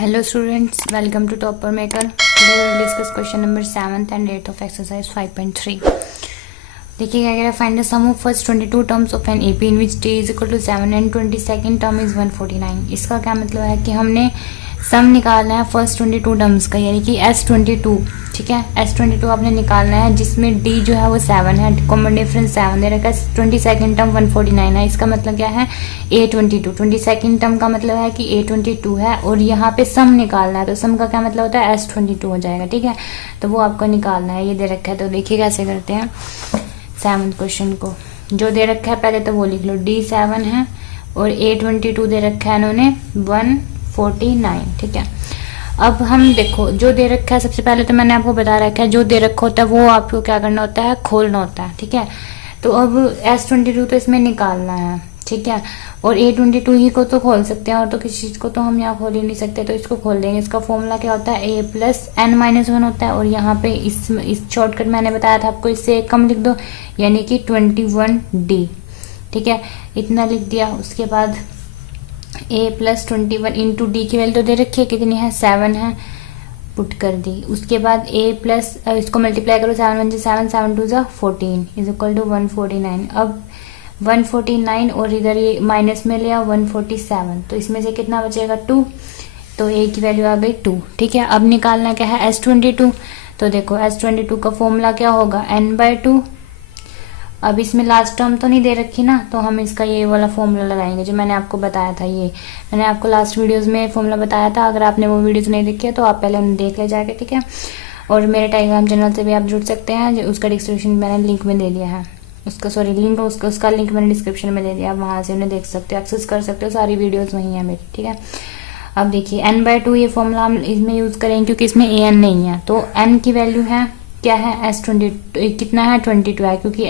Hello students, welcome to Topper Maker. Today we will discuss question number 7th and 8th of exercise 5.3. देखिए क्या कह रहा है, find the sum of first 22 terms of an AP in which D is equal to 7 and 22nd term is 149. इसका क्या मतलब है कि हमने सम निकालना है फर्स्ट 22 टर्म्स का, यानी कि S22. ठीक है, S22 आपने निकालना है जिसमें D जो है वो 7 है, कॉमन डिफरेंस 7 दे रखा है. 22nd टर्म 149 है. इसका मतलब क्या है, A22. 22nd टर्म का मतलब है कि A22 है और यहाँ पे सम निकालना है, तो सम का क्या मतलब होता है, S22 हो जाएगा. ठीक है, तो वो आपको निकालना है. ये दे रखा है, तो देखिए कैसे करते हैं 7th क्वेश्चन को. जो दे रखा है पहले तो वो लिख लो, D7 है और A22 दे रखा है इन्होंने 149. ठीक है, अब हम देखो जो दे रखा है, सबसे पहले तो मैंने आपको बता रखा है जो दे रखा होता है वो आपको क्या करना होता है, खोलना होता है. ठीक है, तो अब S22 तो इसमें निकालना है. ठीक है, और A22 ही को तो खोल सकते हैं, और तो किसी चीज को तो हम यहाँ खोल ही नहीं सकते, तो इसको खोल देंगे. इसका फॉर्मूला क्या होता है, A प्लस n-1 होता है, और यहाँ पे इस शॉर्टकट मैंने बताया था आपको, इससे एक कम लिख दो, यानी कि 21D. ठीक है, इतना लिख दिया. उसके बाद A प्लस 21 इंटू डी की वैल्यू तो दे रखी है, कितनी है, 7 है, पुट कर दी. उसके बाद A प्लस, इसको मल्टीप्लाई करो, 7 1 7 7 2 14 इज इक्वल टू 149. अब 149 और इधर ये माइनस में लिया 147, तो इसमें से कितना बचेगा, 2. तो A की वैल्यू आ गई 2. ठीक है, अब निकालना क्या है, S22. तो देखो S22 का फॉर्मूला क्या होगा, n/2. अब इसमें लास्ट टर्म तो नहीं दे रखी ना, तो हम इसका ये वाला फॉर्मूला लगाएंगे जो मैंने आपको बताया था. ये मैंने आपको लास्ट वीडियोस में फॉर्मूला बताया था. अगर आपने वो वीडियोस नहीं देखी है तो आप पहले उन्हें देख ले जाके. ठीक है, और मेरे टेलीग्राम चैनल से भी आप जुड़ सकते हैं, उसका डिस्क्रिप्शन मैंने लिंक में दे दिया है. उसका लिंक मैंने डिस्क्रिप्शन में दे दिया, आप वहां से उन्हें देख सकते हो, एक्सेस कर सकते हो. सारी वीडियोज वही है मेरी. ठीक है, अब देखिए n/2 ये फॉर्मूला हम इसमें यूज करेंगे क्योंकि इसमें an नहीं है, तो n की वैल्यू है क्या है, S22 कितना है, 22 है, क्योंकि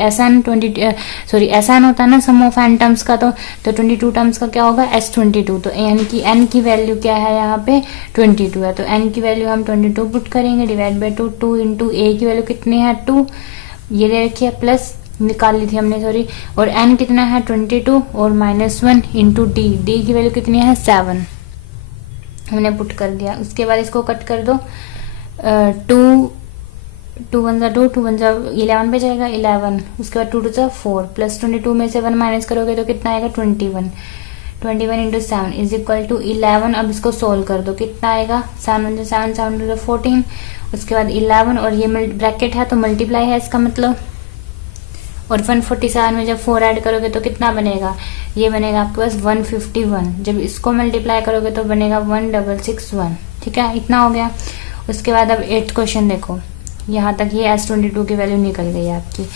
SN होता है ना सम ऑफ n टर्म्स का, तो 22 टर्म्स का क्या होगा, S22. तो यानी कि n की वैल्यू क्या है यहाँ पे, 22 है, तो n की वैल्यू हम 22 पुट करेंगे, डिवाइड बाई 2. 2 इंटू A की वैल्यू कितनी है, 2, ये दे रखी है, प्लस निकाल ली थी हमने, सॉरी, और n कितना है 22 और -1 इंटू D की वैल्यू कितनी है, 7 हमने पुट कर दिया. उसके बाद इसको कट कर दो, 2 1 2 2 1 11 पे जाएगा, 11. उसके बाद 2 2 4 प्लस 22 में से 1 माइनस करोगे तो कितना आएगा, 21 इंटू 7 इज इक्वल टू 11. अब इसको सोल्व कर दो, कितना आएगा, 7 1 7 7 2 14. उसके बाद 11 और ये ब्रैकेट है तो मल्टीप्लाई है इसका मतलब, और 147 में जब 4 ऐड करोगे तो कितना बनेगा, ये बनेगा आपके पास 151. जब इसको मल्टीप्लाई करोगे तो बनेगा 1661. ठीक है, इतना हो गया. उसके बाद अब 8th क्वेश्चन देखो, यहाँ तक ये S22 की वैल्यू निकल गई है आपकी.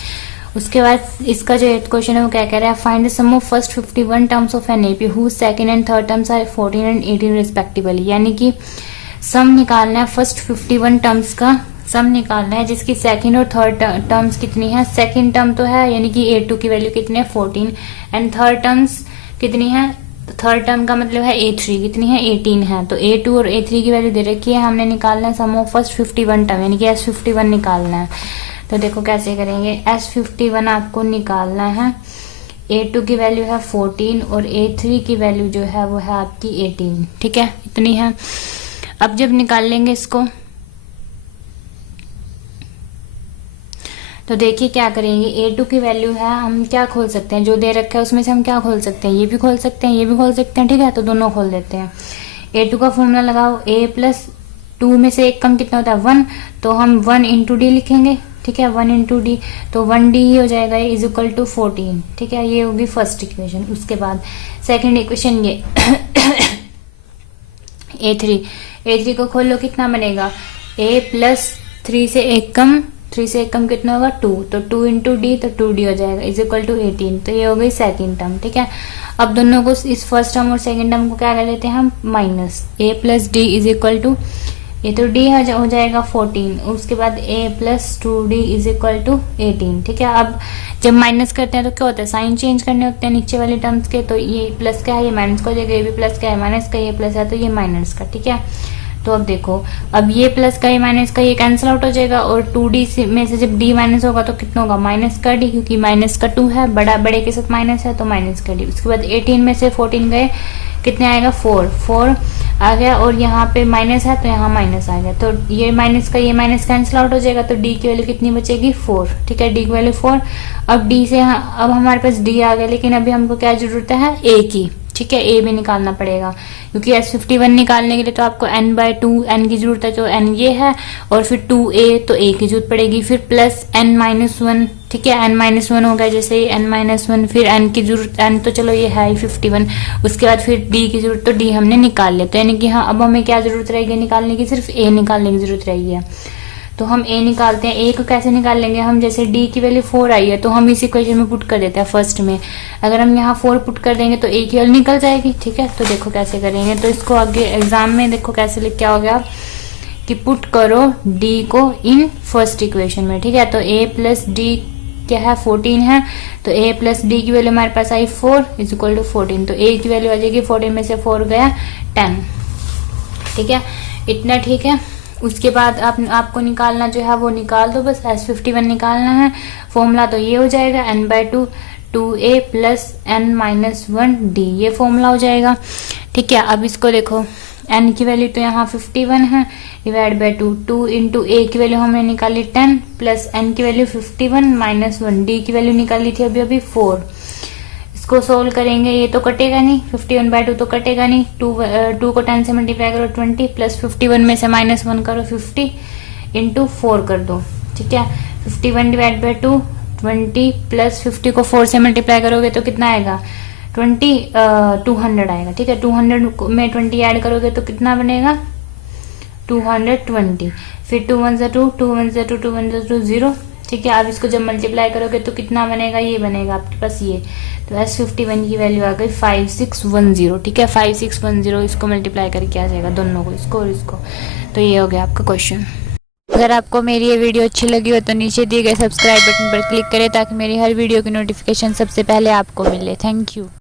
उसके बाद इसका जो 8th क्वेश्चन है वो क्या कह रहा है, find the sum of first 51 terms of an AP whose second and third terms are 14 and 18 respectively. यानी कि सम निकालना है फर्स्ट 51 टर्म्स का, सम निकालना है जिसकी सेकंड और थर्ड टर्म्स कितनी है. सेकंड टर्म तो है यानी कि A2 की वैल्यू कितनी है, 14, एंड थर्ड टर्म्स कितनी है, थर्ड टर्म का मतलब है A3 कितनी है, 18 है. तो A2 और A3 की वैल्यू दे रखी है, हमने निकालना है सम ऑफ फर्स्ट 51 टर्म, यानी कि S51 निकालना है. तो देखो कैसे करेंगे, S51 आपको निकालना है. A2 की वैल्यू है 14 और A3 की वैल्यू जो है वो है आपकी 18. ठीक है, इतनी है. अब जब निकाल लेंगे इसको तो देखिए क्या करेंगे, A2 की वैल्यू है, हम क्या खोल सकते हैं, जो दे रखा है उसमें से हम क्या खोल सकते हैं, ये भी खोल सकते हैं, ये भी खोल सकते हैं. ठीक है, तो दोनों खोल देते हैं. A2 का फॉर्मूला लगाओ, A प्लस 2 में से एक कम कितना होता है, 1, तो हम 1 इंटू डी लिखेंगे. ठीक है, 1 इंटू डी, तो 1D ही हो जाएगा, इज इक्वल टू 14. ठीक है, ये होगी फर्स्ट इक्वेशन. उसके बाद सेकेंड इक्वेशन ये A3 को खोल लो, कितना बनेगा, A प्लस 3 से एक कम कितना होगा, 2, तो 2 इंटू डी, तो 2D हो जाएगा, इज इक्वल टू 18. तो ये हो गई सेकेंड टर्म. ठीक है, अब दोनों को, इस फर्स्ट टर्म और सेकेंड टर्म को क्या कर लेते हैं हम, minus. A plus D is equal to, ये तो D हो जाएगा 14. उसके बाद A plus 2D is equal to 18. ठीक है, अब जब माइनस करते हैं तो क्या होता है, साइन चेंज करने होते हैं नीचे वाले टर्म्स के, तो ये प्लस का है, ये माइनस का हो जाएगा, ये भी प्लस का है, माइनस का, ये प्लस है, तो ये माइनस का. ठीक है, तो अब देखो, अब ये प्लस का, ये माइनस का, ये कैंसिल आउट हो जाएगा, और 2D में से जब D माइनस होगा तो कितना होगा, माइनस का D, क्योंकि माइनस का 2 है, बड़े के साथ माइनस है तो माइनस का D. उसके बाद 18 में से 14 गए, कितने आएगा 4 आ गया, और यहाँ पे माइनस है तो यहाँ माइनस आ गया, तो ये माइनस का ये माइनस कैंसिल आउट हो जाएगा, तो डी की वैल्यू कितनी बचेगी 4। ठीक है, डी की वैल्यू 4। अब डी से अब हमारे पास डी आ गया, लेकिन अभी हमको क्या जरूरत है ए की। ठीक है, ए भी निकालना पड़ेगा, क्योंकि S51 निकालने के लिए तो आपको n/2 n की जरूरत है, तो n ये है, और फिर 2a तो a की जरूरत पड़ेगी, फिर प्लस n-1। ठीक है, n-1 हो गया, जैसे n-1, फिर n की जरूरत, n तो चलो ये है 51, उसके बाद फिर d की जरूरत, तो d हमने निकाल लिया। तो यानी कि हाँ, अब हमें क्या जरूरत रहेगी निकालने की, सिर्फ a निकालने की जरूरत रहेगी है। तो हम a निकालते हैं। a को कैसे निकाल लेंगे हम, जैसे d की वैल्यू 4 आई है, तो हम इस इक्वेशन में पुट कर देते हैं फर्स्ट में। अगर हम यहाँ 4 पुट कर देंगे तो a की वैल्यू निकल जाएगी। ठीक है, तो देखो कैसे करेंगे, तो इसको आगे एग्जाम में देखो कैसे लिख के आओगे आप, कि पुट करो d को इन फर्स्ट इक्वेशन में। ठीक है, तो a प्लस डी क्या है 14 है, तो a प्लस डी की वैल्यू हमारे पास आई 4 इज इक्वल टू 14, तो a की वैल्यू आ जाएगी 14 में से 4 गया 10। ठीक है, इतना ठीक है। उसके बाद आपको निकालना जो है वो निकाल दो, बस S51 निकालना है। फॉर्मूला तो ये हो जाएगा n/2 2a plus n-1 d, ये फॉर्मूला हो जाएगा। ठीक है, अब इसको देखो, n की वैल्यू तो यहाँ 51 है, डिवाइड बाय 2 इंटू a की वैल्यू हमने निकाली 10 प्लस n की वैल्यू 51 -1, d की वैल्यू निकाली थी अभी 4। इसको सोल्व करेंगे, ये तो कटेगा नहीं, 51/2 तो कटेगा नहीं, 2 को 10 से मल्टीप्लाई करो 20 प्लस 51 में से -1 करो 50 इंटू 4 कर दो। ठीक है, 51 डिवाइड बाय 2 20 प्लस 50 को 4 से मल्टीप्लाई करोगे तो कितना आएगा 200 आएगा। ठीक है, 200 में 20 ऐड करोगे तो कितना बनेगा 220, फिर 2 1 2 2 1 2 2 1 2 0। ठीक है, अब इसको जब मल्टीप्लाई करोगे तो कितना बनेगा, ये बनेगा आपके पास ये, तो S51 की वैल्यू आ गई 5610। ठीक है, 5610 इसको मल्टीप्लाई करके आ जाएगा दोनों को, इसको और इसको। तो ये हो गया आपका क्वेश्चन। अगर आपको मेरी ये वीडियो अच्छी लगी हो तो नीचे दिए गए सब्सक्राइब बटन पर क्लिक करें, ताकि मेरी हर वीडियो की नोटिफिकेशन सबसे पहले आपको मिले। Thank you.